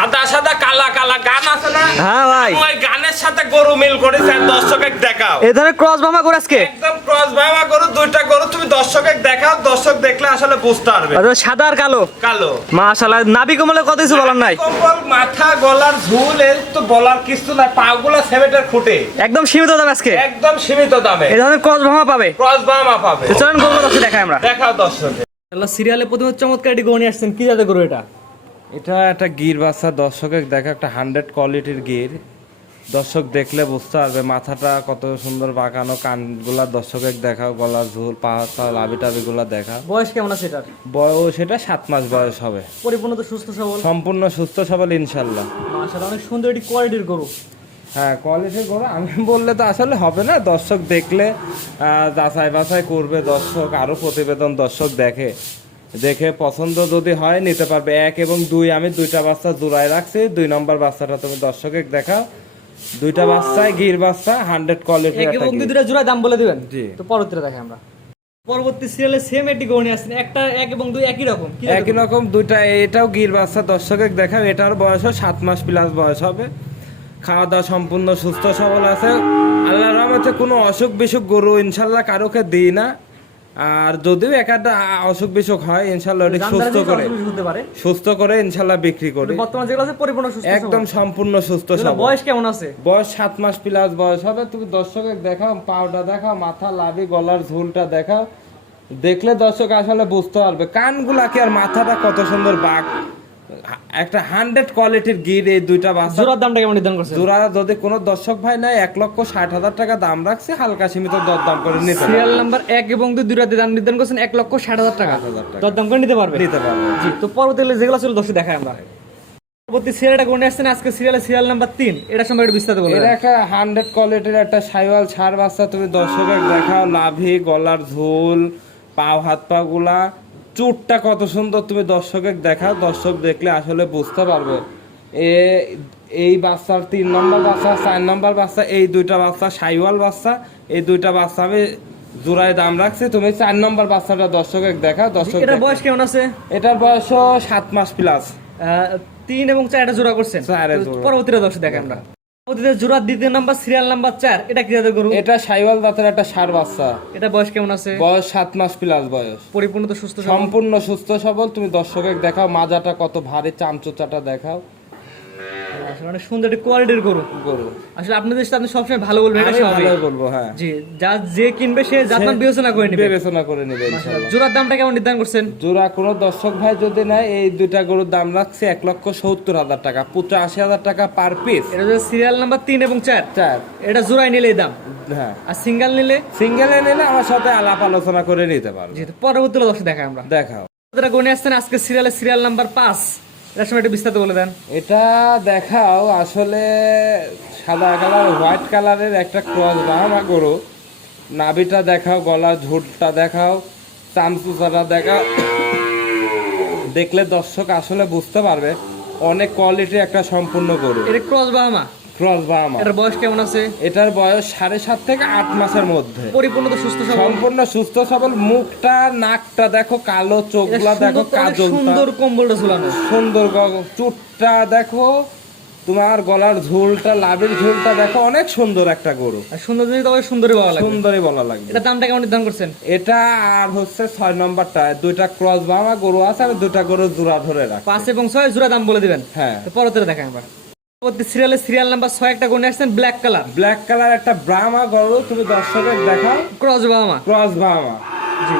সাদা সাদা কালা কালা গান আছে না? হ্যাঁ ভাই, ওই গানের সাথে গরু মিল করেছে, দর্শককে দেখাও। এই ধরনের ক্রস ভামা করে আজকে একদম ক্রস ভাইবা গরু, দুইটা গরু তুমি দর্শককে দেখাও, দর্শক দেখলে আসলে বুঝতে পারবে। সাদা আর কালো কালো মাশাআল্লাহ। নাভি কমলে কত কিছু বলার নাই, কম্বল মাথা গলার ঝুল এর তো বলার কিছু না, পাগুলা সেভেটের খুঁটে একদম সীমিত দাম আজকে, একদম সীমিত দামে এই ধরনের ক্রস ভামা পাবে। ক্রস ভাইবা পাবে। তো চলেন গরু দর্শক দেখাই আমরা। দেখাও দর্শককে। সিরিয়ালে প্রথমে চমৎকার একটি গরু নিয়ে আসছেন, কি জাতের গরু এটা? এটা একটা গির বাচ্চা, দর্শকে দেখা একটা 100 কোয়ালিটির গির। দর্শক দেখলে বুঝতে পারবে মাথাটা কত সুন্দর বাঁকানো, কানগুলা দর্শকে দেখাও, গলার ঝুল পাহাড় লাভি টাভি গুলা দেখা। বয়স কেমন আছে এটার? বয়স এটা 7 মাস বয়স হবে। পরিপূর্ণ তো সুস্থ সবল, সম্পূর্ণ সুস্থ সবল ইনশাল্লাহ। মাশাআল্লাহ অনেক সুন্দর একটি কোয়ালিটির গরু। হ্যাঁ কোয়ালিটির গরু আমি বললে তো আসলে হবে না, দর্শক দেখলে যাচাই বাছাই করবে দর্শক, আরো প্রতিবেদন দর্শক দেখে পছন্দ যদি হয় নিতে পারবে। 1 এবং 2 আমি দুইটা বাচ্চা জোড়ায় রাখছি, 2 নম্বর বাচ্চাটা তুমি দর্শকে দেখাও। দুইটা বাচ্চায় গির বাচ্চা 100 কোয়ালিটির এক একটা এবং গির। দুইটা জোড়া দাম বলে দিবেন। জি। তো পরবর্তীতে দেখাই আমরা। পরবর্তী সিরিয়ালে সেম একটি গরু নিয়ে আসছেন, একটা 1 এবং 2 একই রকম, কি একই রকম দুইটা, এটাও গির বাচ্চা দর্শকে দেখাও। এটার বয়স 7 মাস প্লাস বয়স হবে। খাওয়া দাওয়া সম্পূর্ণ সুস্থ সবল আছে, আল্লাহর রহমতে কোনো অসুখ বিসুখ গরু ইনশাল্লাহ কারোকে দিই না। আর যদিও একটা অসুখ বিসুখ হয় ইনশাল্লাহ ওটা সুস্থ করে ইনশাল্লাহ বিক্রি করি। বর্তমানে যেগুলো আছে পরিপূর্ণ সুস্থ একদম সম্পূর্ণ সুস্থ সবল। বয়স কেমন আছে? বয়স 7 মাস প্লাস বয়স হবে। তুমি দর্শকে দেখাও, পাউডার দেখাও, মাথা লাভি গলার ঝুলটা দেখাও, দেখলে দর্শক আসলে বুঝতে পারবে কানগুলা কি আর মাথাটা কত সুন্দর বাঘ। একটা 100 কোয়ালিটির গির এই দুইটা বাচ্চা। জোড়ার দামটা কেমন নির্ধারণ করছেন? জোড়া যদি কোনো দর্শক ভাই নাই 1,60,000 টাকা দাম রাখছে, হালকা সীমিত দরদাম করে নিতে পারবে। সিরিয়াল নাম্বার 1 এবং 2 দুইটা দাম নির্ধারণ করছেন 1,60,000 টাকা, দরদাম করে নিতে পারবে। জি। তো পরবর্তীতে যেগুলো ছিল দর্শক দেখাই আমরা। পরবর্তী সিরিয়ালটা কোন আসছেন আজকে, সিরিয়াল নাম্বার 3, এটা সম্পর্কে বিস্তারিত বলুন। এটা একটা 100 কোয়ালিটির একটা সাইওয়াল ছাড় বাচ্চা, তুমি দর্শকে দেখাও, লাভি গলার ঝুল পাও হাত পা গুলা চুটটা কত সুন্দর, তুমি দর্শকে দেখাও, দর্শক দেখলে আসলে বুঝতে পারবে। এই বাচ্চার 3 নম্বর বাচ্চা 4 নম্বর বাচ্চা, এই দুইটা বাচ্চা সাইওয়াল বাচ্চা, এই দুইটা বাচ্চা আমি জোড়ায় দাম রাখছি। তুমি 4 নম্বর বাচ্চাটা দর্শকে দেখাও। দর্শক এটার বয়স কেমন আছে? এটার বয়স 7 মাস প্লাস। 3 এবং 4 এটা জোড়া করছেন। পরবর্তীতে দর্শক দেখেন আমরা। পরবর্তীতে জোড়া দ্বিতীয় নাম্বার সিরিয়াল নাম্বার 4, এটা কি জাতের গরু? এটা সাইওয়াল জাতের একটা ষাঁড় বাচ্চা। এটা বয়স কেমন আছে? বয়স 7 মাস প্লাস বয়স। পরিপূর্ণ তো সুস্থ সবল? সম্পূর্ণ সুস্থ সবল। তুমি দর্শকে দেখাও, মাজাটা কত ভারী, চামচোচাটা দেখাও। আসলে অনেক সুন্দর একটা কোয়ালিটির গরু। আসলে আপনাদের সাথে আপনি সবসময় ভালো বলবেন, এটা স্বাভাবিক। ভালোই বলবো, হ্যাঁ। জি, যে কিনবে সে জাতমান বিবেচনা করে নেবে। ইনশাআল্লাহ। জোড়ার দামটা কেমন নির্ধারণ করছেন? জোড়া কোনো দর্শক ভাই যদি নেয়, এই দুইটা গরুর দাম রাখছে 1,70,000 টাকা, 85,000 টাকা পার পিস। এটা যে সিরিয়াল নাম্বার 3 এবং 4, এটা জোড়ায় নিলে এই দাম। হ্যাঁ। আর সিঙ্গেল নিলে আমার সাথে আলাপ আলোচনা করে নিতে পারবে। জি। পরবর্তীতে দর্শক দেখাই আমরা। দেখাও। এটা গনে আসছেন আজকে সিরিয়াল নাম্বার 5, এর সময় একটু বিস্তারিত বলে দেন। এটা দেখাও, আসলে সাদা কালার হোয়াইট কালারের একটা ক্রস বাহামা গরু। নাভিটা দেখাও, গলার ঝুটটা দেখাও, চামচুচাটা দেখাও, দেখলে দর্শক আসলে বুঝতে পারবে অনেক কোয়ালিটি একটা সম্পূর্ণ গরু। এটা ক্রস বাহামা। এটার বয়স কেমন আছে? এটার বয়স 7.5 থেকে 8 মাসের মধ্যে। পরিপূর্ণ তো সুস্থ সবল? সম্পূর্ণ সুস্থ সবল। মুখটা নাকটা দেখো, কালো চোখগুলা দেখো, কাজল সুন্দর, কম্বলটা ঝুলানো সুন্দর, চুটটা দেখো, তোমার গলার ঝুলটা লাভের ঝুলটা দেখো, অনেক সুন্দর একটা গরু। আর সুন্দর জিনিস তবে সুন্দরই বলা লাগবে। এটা দামটা কেমন নির্ধারণ করছেন? এটা আর হচ্ছে 6 নম্বরটা, দুইটা ক্রস বামা গরু আছে, আর দুইটা গরু জোড়া ধরে রাখ। 5 এবং 6 জোড়া দাম বলে দিবেন। হ্যাঁ। পরবর্তীতে দেখাই আমরা। পরবর্তী সিরিয়াল নাম্বার 6 একটা গনে আসছেন ব্ল্যাক কালার একটা ব্রাহ্মা গরু। তুমি দর্শকের দেখাও, ক্রস বামা। জি।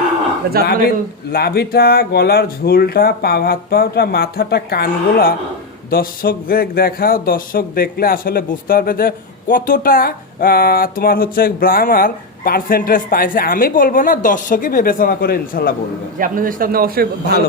লাভিটা গলার ঝুলটা হাত পাটা মাথাটা কানগুলা দর্শকদের দেখাও। দর্শক দেখলে আসলে বুঝতে পারবে যে কতটা তোমার হচ্ছে ব্রাহ্মার পার্সেন্টেজ পাইছে। আমি বলবো না, দর্শকই বিবেচনা করে ইনশাল্লাহ বলবে যে আপনাদের সাথে আপনি অবশ্যই ভালো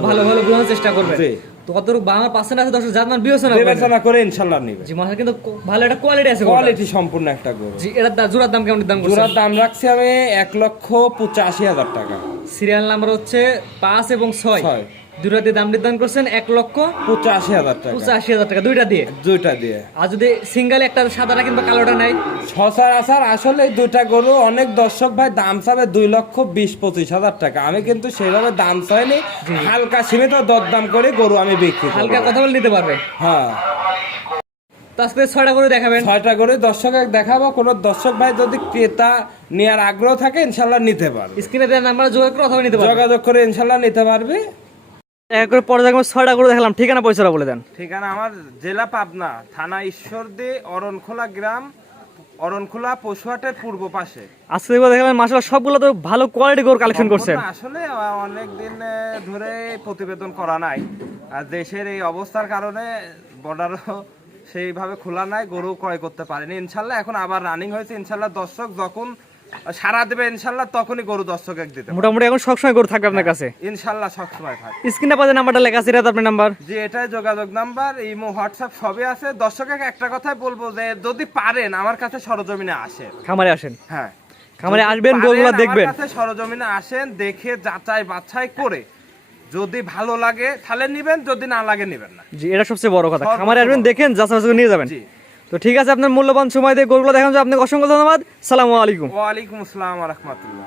বোঝার চেষ্টা করবেন। তো কতটুকু বাংলা পার্সেন্ট আছে দর্শক জাতমান বিবেচনা করে ইনশাল্লাহ নিবে। জি, মাথা কিন্তু ভালো একটা কোয়ালিটি আছে, কোয়ালিটি সম্পূর্ণ একটা গরু। জি। এর জোড়ার দাম কেমন দাম? জোড়ার দাম রাখছি আমি 1,85,000 টাকা। সিরিয়াল নাম্বার হচ্ছে 5 এবং 6, দুইটা দিয়ে দাম নির্ধারণ করছেন 1,85,000 টাকা। 85,000 টাকা দুইটা দিয়ে। আর যদি সিঙ্গেল একটা সাদাটা কিংবা কালোটা নাই? সচরাচর আসলে এই দুইটা গরু অনেক দর্শক ভাই দাম চাবে 2,20,000-25,000 টাকা। আমি কিন্তু সেইভাবে দাম চাইনি, হালকা সীমিত দরদাম করে গরু আমি বিক্রি করি। হালকা কথা বলে নিতে পারবে। হ্যাঁ। তো আজকে 6টা গরু দেখাবেন। 6টা গরু দর্শক দেখাবো। কোন দর্শক ভাই যদি ক্রেতা নেওয়ার আগ্রহ থাকে ইনশাল্লাহ নিতে পারবে। স্ক্রিনে দেওয়া নাম্বারে যোগাযোগ করে অথবা নিতে পারবে। যোগাযোগ করে ইনশাল্লাহ নিতে পারবে। এক করে পর্যায়ক্রমে 6টা গরু দেখালাম, ঠিকানা পয়সাটা বলে দেন। ঠিকানা আমার জেলা পাবনা, থানা ঈশ্বরদী, অরণখোলা গ্রাম, অরণখোলা পশুহাটের পূর্ব পাশে। আজকে যেগুলো দেখালেন মাশাআল্লাহ সবগুলো তো ভালো কোয়ালিটি গরু কালেকশন করছেন। আসলে অনেক দিন ধরে প্রতিবেদন করা নাই, আর দেশের এই অবস্থার কারণে বর্ডারও সেইভাবে খোলা নাই, গরু ক্রয় করতে পারেনি। ইনশাল্লাহ এখন আবার রানিং হয়েছে। ইনশাল্লাহ দর্শক যখন সারা দেবে ইনশাল্লাহ তখনই গরু দর্শক দিতে পারবে। মোটামুটি এখন সবসময় গরু থাকবে আপনার কাছে ইনশাল্লাহ সবসময় থাকবে। স্ক্রিনে পাশে নাম্বারটা লেখা আছে, এটা তো আপনার নাম্বার? জি, এটাই যোগাযোগ নাম্বার। ইমো, হোয়াটসঅ্যাপ সবই আছে। দর্শককে একটা কথাই বলবো যে যদি পারেন আমার কাছে সরজমিনে আসেন, খামারে আসেন। হ্যাঁ, খামারে আসবেন, গরুগুলো দেখবেন। আমার কাছে সরজমিনে আসেন, দেখে যাচাই বাছাই করে যদি ভালো লাগে তাহলে নিবেন, যদি না লাগে নিবেন না। জি, এটা সবচেয়ে বড় কথা। খামারে আসবেন, দেখেন, যাচাই বাছাই করে নিয়ে যাবেন। জি, তো ঠিক আছে, আপনার মূল্যবান সময় দিয়ে গরুগুলো দেখানোর জন্য আপনাকে অসংখ্য ধন্যবাদ। আসসালামু আলাইকুম। ওয়া আলাইকুম আসসালাম ওয়া রাহমাতুল্লাহ।